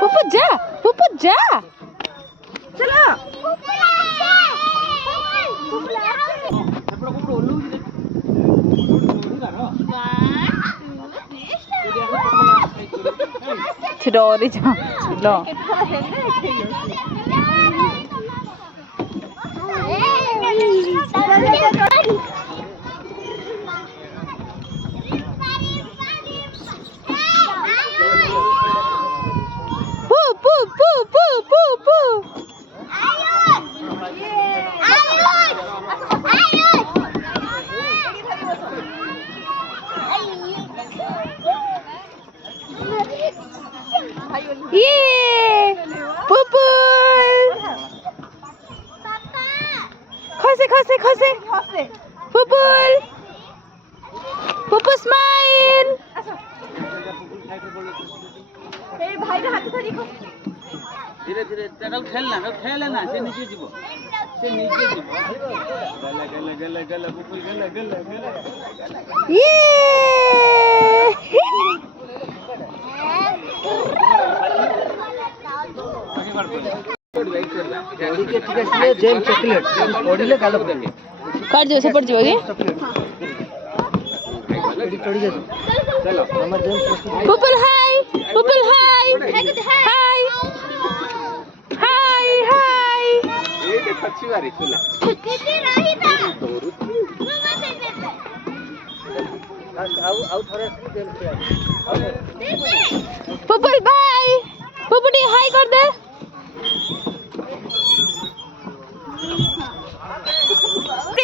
पुप्पू जा, पुप्पू जा, चलो। डरी जा खसे खसे खसे पुपुल पुपु स्माइल ए भाई रे हाथ धरि धीरे धीरे खेलना से नीचे जीवो गला पुपुल गला ये जेम चॉकलेट ओडिले गालो काट जो से पड़ जाओगे चढ़ी जा चलो हमर जेम पुपुल हाय हाय हाय हाय ये के अच्छी वाली खुला कितनी रही था आउ थोड़े से जेल से पुपुल बाय पुपुडी हाय कर दे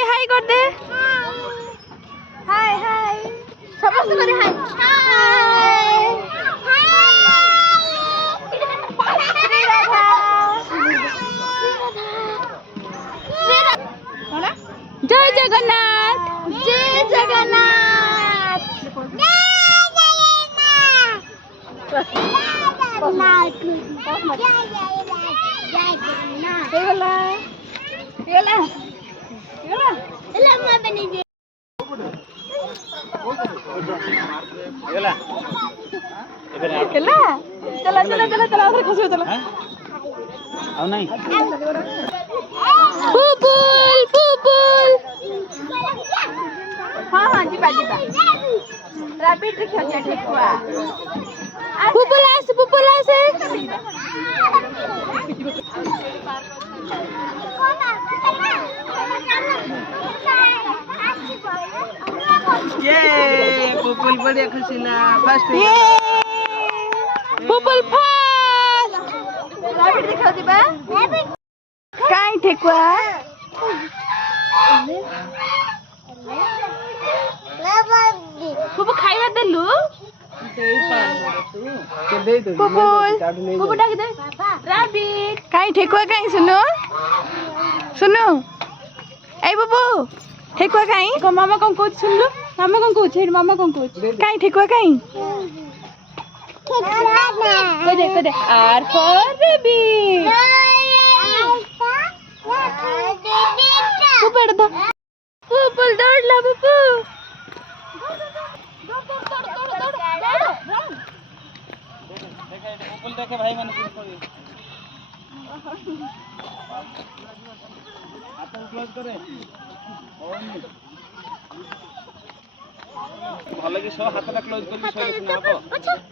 हाय कर दे हाय हाय समस्त करे हाय श्री राधा जय जगन्नाथ जय जगन्नाथ चला चला चला चला उधर खसो चला आओ नहीं पुपुल पुपुल हां जीबा रैबिट देखियो जे ठेकुआ पुपुल आसे ये पुपुल बढ़िया खुशीला फर्स्ट पुपुल फर्स्ट रैबिट दिखाओ दिबा काई ठेकुआ पुपु खाइबा देलु पुपु डाक दे रैबिट काई ठेकुआ काई सुनो सुनो ए पुपु ठेकुआ काई को मामा कोन कोच सुनलु मामा कोन कोच हे मामा कोन कोच काई ठेकुआ काई कदे आर फॉर रैबिट पुपु दो पुपुल दौड़ ला पुपु पुपुल देखे भाई माने हाथ क्लोज करे भले कि सो हाथला क्लोज कर